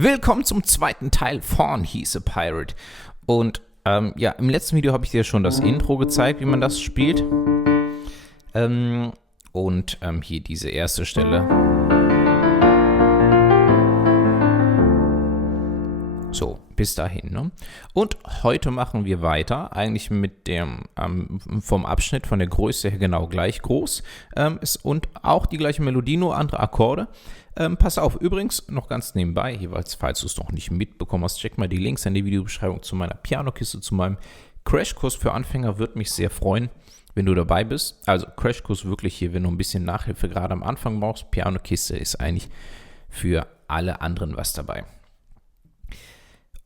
Willkommen zum zweiten Teil von He's a Pirate. Und im letzten Video habe ich dir schon das Intro gezeigt, wie man das spielt. Hier diese erste Stelle. So, bis dahin, ne? Und heute machen wir weiter, eigentlich mit dem, vom Abschnitt von der Größe her genau gleich groß. Und auch die gleiche Melodie, nur andere Akkorde. Pass auf, übrigens, noch ganz nebenbei, jeweils, falls du es noch nicht mitbekommen hast, check mal die Links in der Videobeschreibung zu meiner Pianokiste, zu meinem Crashkurs für Anfänger. Würde mich sehr freuen, wenn du dabei bist. Also Crashkurs wirklich hier, wenn du ein bisschen Nachhilfe gerade am Anfang brauchst. Pianokiste ist eigentlich für alle anderen was dabei.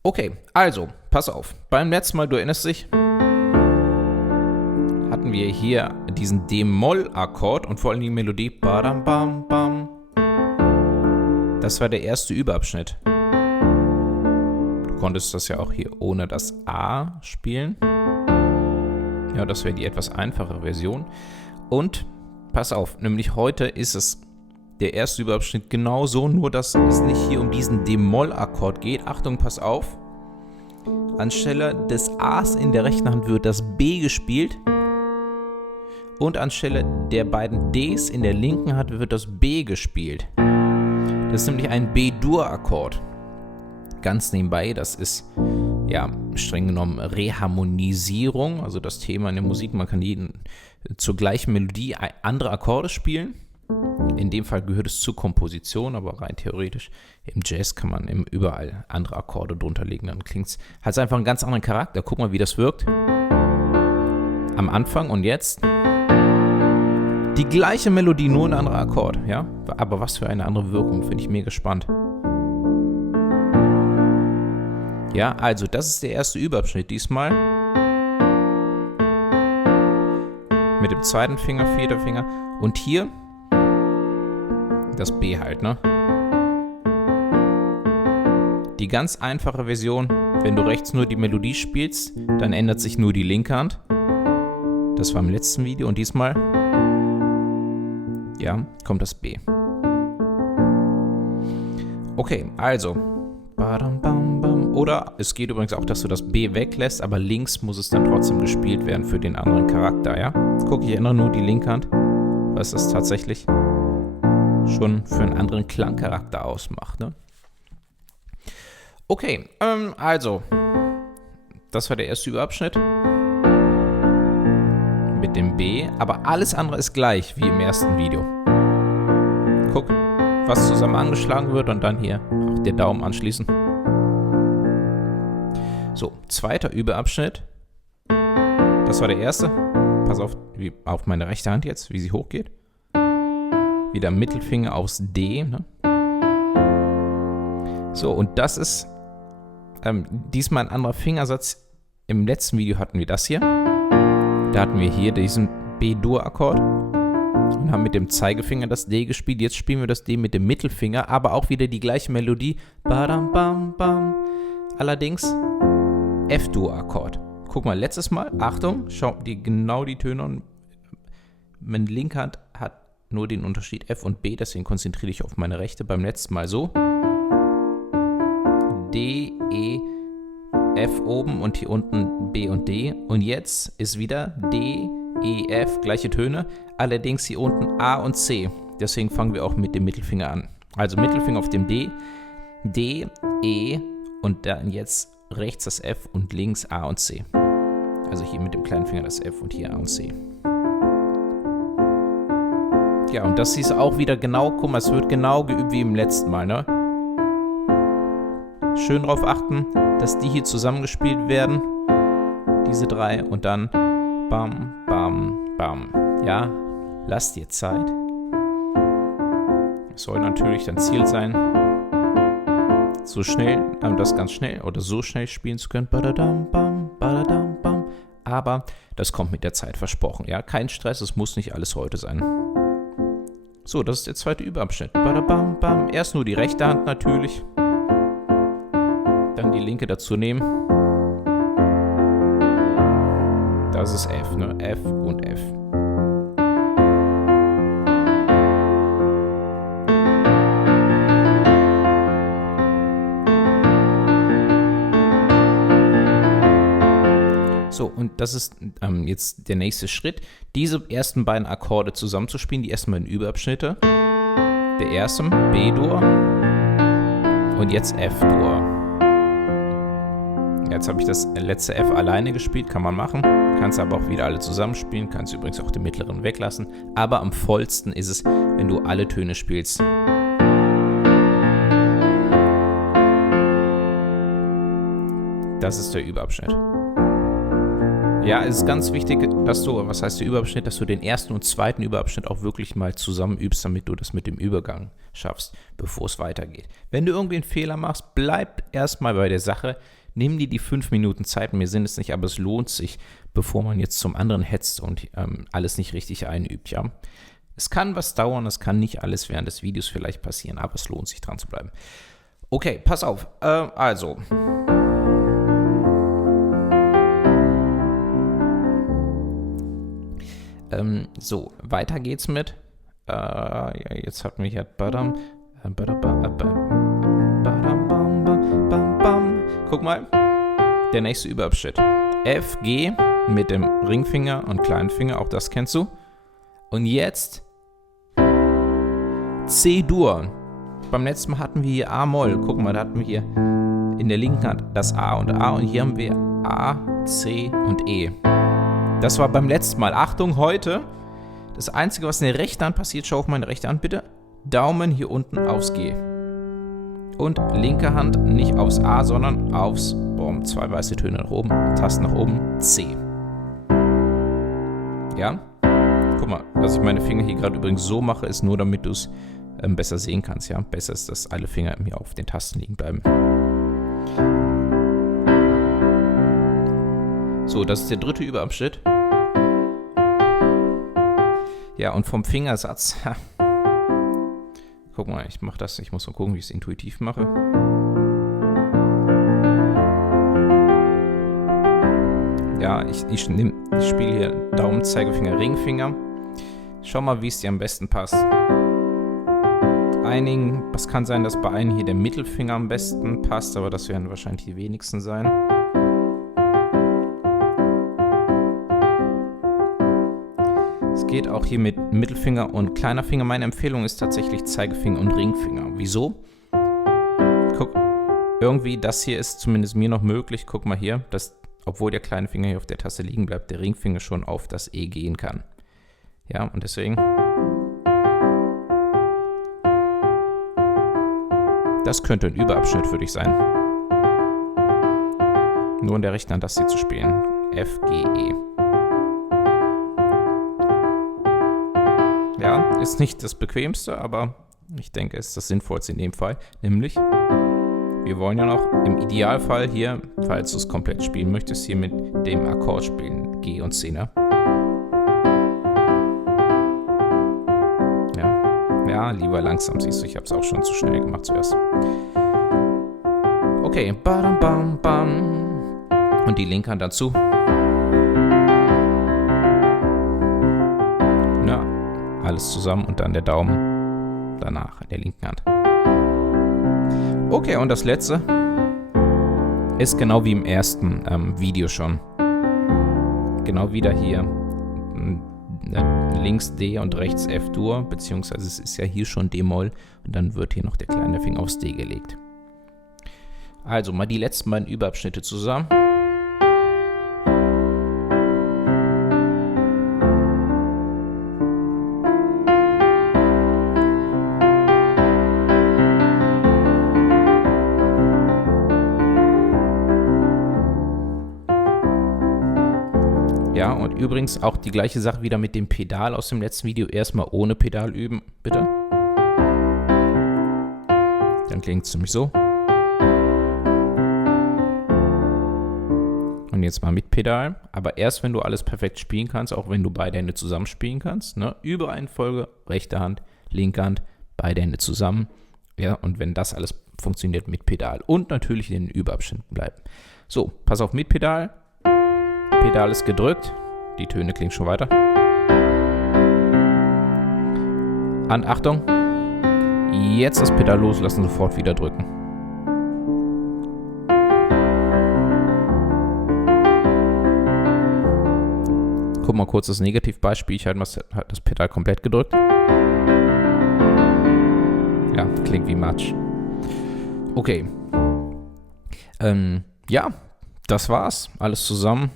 Okay, also, pass auf. Beim letzten Mal, du erinnerst dich, hatten wir hier diesen D-Moll-Akkord und vor allem die Melodie badam, bam, bam. Das war der erste Überabschnitt. Du konntest das ja auch hier ohne das A spielen. Ja, das wäre die etwas einfache Version. Und pass auf, nämlich heute ist es der erste Überabschnitt genauso, nur dass es nicht hier um diesen D-Moll-Akkord geht. Achtung, pass auf. Anstelle des A's in der rechten Hand wird das B gespielt. Und anstelle der beiden D's in der linken Hand wird das B gespielt. Das ist nämlich ein B-Dur-Akkord. Ganz nebenbei, das ist ja streng genommen Reharmonisierung, also das Thema in der Musik. Man kann zur gleichen Melodie andere Akkorde spielen. In dem Fall gehört es zur Komposition, aber rein theoretisch im Jazz kann man überall andere Akkorde drunter legen. Dann klingt es, hat einfach einen ganz anderen Charakter. Guck mal, wie das wirkt. Am Anfang und jetzt die gleiche Melodie, nur ein anderer Akkord, ja? Aber was für eine andere Wirkung, finde ich mega spannend. Ja, also das ist der erste Überabschnitt diesmal. Mit dem zweiten Finger, vierter Finger. Und hier das B halt, ne? Die ganz einfache Version, wenn du rechts nur die Melodie spielst, dann ändert sich nur die linke Hand. Das war im letzten Video und diesmal kommt das B. Okay, also. Oder es geht übrigens auch, dass du das B weglässt, aber links muss es dann trotzdem gespielt werden für den anderen Charakter, ja? Guck, ich ändere nur die linke Hand, was das tatsächlich schon für einen anderen Klangcharakter ausmacht, ne? Okay, also. Das war der erste Überabschnitt. Mit dem B, aber alles andere ist gleich wie im ersten Video. Guck, was zusammen angeschlagen wird und dann hier auch der Daumen anschließen. So, zweiter Überabschnitt. Das war der erste. Pass auf, wie auf meine rechte Hand jetzt, wie sie hochgeht. Wieder Mittelfinger aufs D. Ne? So, und das ist diesmal ein anderer Fingersatz. Im letzten Video hatten wir das hier. Da hatten wir hier diesen B-Dur-Akkord und haben mit dem Zeigefinger das D gespielt. Jetzt spielen wir das D mit dem Mittelfinger, aber auch wieder die gleiche Melodie. Badam, bam, bam. Allerdings F-Dur-Akkord. Guck mal, letztes Mal, Achtung, schau dir genau die Töne an. Meine linke Hand hat nur den Unterschied F und B, deswegen konzentriere ich auf meine rechte. Beim letzten Mal so. D, E, F oben und hier unten B und D. Und jetzt ist wieder D, E, F, gleiche Töne. Allerdings hier unten A und C. Deswegen fangen wir auch mit dem Mittelfinger an. Also Mittelfinger auf dem D, D, E und dann jetzt rechts das F und links A und C. Also hier mit dem kleinen Finger das F und hier A und C. Ja, und das ist auch wieder genau, guck mal, es wird genau geübt wie im letzten Mal, ne? Schön drauf achten, dass die hier zusammengespielt werden, diese drei, und dann bam, bam, bam. Ja, lass dir Zeit. Es soll natürlich dein Ziel sein, so schnell, das ganz schnell oder so schnell spielen zu können. Badadam, bam, badadam, bam. Aber das kommt mit der Zeit, versprochen. Ja, kein Stress, es muss nicht alles heute sein. So, das ist der zweite Überabschnitt. Badabam, bam. Erst nur die rechte Hand natürlich. Dann die linke dazu nehmen. Das ist F, ne? F und F. So, und das ist jetzt der nächste Schritt, diese ersten beiden Akkorde zusammenzuspielen, die ersten beiden Überabschnitte. Der erste, B-Dur und jetzt F-Dur. Jetzt habe ich das letzte F alleine gespielt, kann man machen. Kannst aber auch wieder alle zusammenspielen, kannst übrigens auch den mittleren weglassen. Aber am vollsten ist es, wenn du alle Töne spielst. Das ist der Überabschnitt. Ja, es ist ganz wichtig, dass du, was heißt der Überabschnitt, dass du den ersten und zweiten Überabschnitt auch wirklich mal zusammen übst, damit du das mit dem Übergang schaffst, bevor es weitergeht. Wenn du irgendwie einen Fehler machst, bleib erstmal bei der Sache, nimm dir die 5 Minuten Zeit, mir sind es nicht, aber es lohnt sich, bevor man jetzt zum anderen hetzt und alles nicht richtig einübt, ja. Es kann was dauern, es kann nicht alles während des Videos vielleicht passieren, aber es lohnt sich dran zu bleiben. Okay, pass auf, also... So, weiter geht's mit. Ja, jetzt hatten wir hier. Guck mal. Der nächste Überabschnitt. F, G mit dem Ringfinger und Kleinfinger, auch das kennst du. Und jetzt C-Dur. Beim letzten Mal hatten wir hier A-Moll. Guck mal, da hatten wir hier in der linken Hand das A und hier haben wir A, C und E. Das war beim letzten Mal. Achtung, heute, das Einzige, was in der rechten Hand passiert, schau auf meine rechte Hand bitte, Daumen hier unten aufs G. Und linke Hand nicht aufs A, sondern aufs, 2 weiße Töne nach oben, Tasten nach oben, C. Ja? Guck mal, dass ich meine Finger hier gerade übrigens so mache, ist nur, damit du es besser sehen kannst, ja? Besser ist, dass alle Finger mir auf den Tasten liegen bleiben. So, das ist der dritte Überabschnitt. Ja, und vom Fingersatz. Guck mal, ich mache das. Ich muss mal gucken, wie ich es intuitiv mache. Ja, ich spiele hier Daumen, Zeigefinger, Ringfinger. Schau mal, wie es dir am besten passt. Es kann sein, dass bei einigen hier der Mittelfinger am besten passt, aber das werden wahrscheinlich die wenigsten sein. Geht auch hier mit Mittelfinger und kleiner Finger. Meine Empfehlung ist tatsächlich Zeigefinger und Ringfinger. Wieso? Guck, irgendwie das hier ist zumindest mir noch möglich. Guck mal hier, dass, obwohl der kleine Finger hier auf der Taste liegen bleibt, der Ringfinger schon auf das E gehen kann. Ja, und deswegen... Das könnte ein Überabschnitt für dich sein. Nur in der rechten Hand das hier zu spielen. F, G, E. Ja, ist nicht das Bequemste, aber ich denke, es ist das Sinnvollste in dem Fall. Nämlich, wir wollen ja noch im Idealfall hier, falls du es komplett spielen möchtest, hier mit dem Akkord spielen, G und C, ne? Ja, lieber langsam, siehst du, ich habe es auch schon zu schnell gemacht zuerst. Okay, badam, bam, bam. Und die linke Hand dazu. Alles zusammen und dann der Daumen danach in der linken Hand. Okay, und das letzte ist genau wie im ersten Video schon. Genau wieder hier links D und rechts F-Dur, beziehungsweise es ist ja hier schon D-Moll und dann wird hier noch der kleine Finger aufs D gelegt. Also mal die letzten beiden Überabschnitte zusammen. Ja, und übrigens auch die gleiche Sache wieder mit dem Pedal aus dem letzten Video. Erstmal ohne Pedal üben, bitte. Dann klingt es nämlich so. Und jetzt mal mit Pedal. Aber erst, wenn du alles perfekt spielen kannst, auch wenn du beide Hände zusammen spielen kannst. Ne? Überreihenfolge, rechte Hand, linke Hand, beide Hände zusammen. Ja, und wenn das alles funktioniert mit Pedal. Und natürlich in den Überabschnitten bleiben. So, pass auf, mit Pedal. Pedal ist gedrückt. Die Töne klingen schon weiter. Und Achtung. Jetzt das Pedal loslassen, sofort wieder drücken. guck mal kurz das Negativbeispiel. Ich halte mal das Pedal komplett gedrückt. Ja, klingt wie Matsch. Okay. Ja, das war's. Alles zusammen.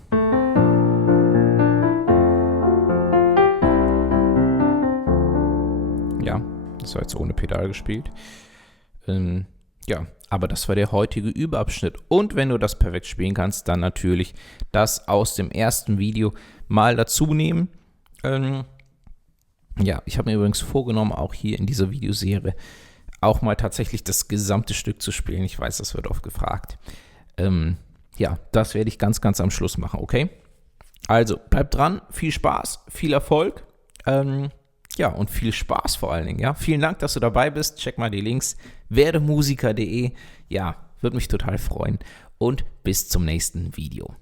Ja, das war jetzt ohne Pedal gespielt. Ja, aber das war der heutige Übeabschnitt. Und wenn du das perfekt spielen kannst, dann natürlich das aus dem ersten Video mal dazu nehmen. Ja, ich habe mir übrigens vorgenommen, auch hier in dieser Videoserie auch mal tatsächlich das gesamte Stück zu spielen. Ich weiß, das wird oft gefragt. Ja, das werde ich ganz, ganz am Schluss machen, okay? Also, bleib dran, viel Spaß, viel Erfolg. Ja, und viel Spaß vor allen Dingen, ja. Vielen Dank, dass du dabei bist. Check mal die Links. werdemusiker.de. Ja, würde mich total freuen. Und bis zum nächsten Video.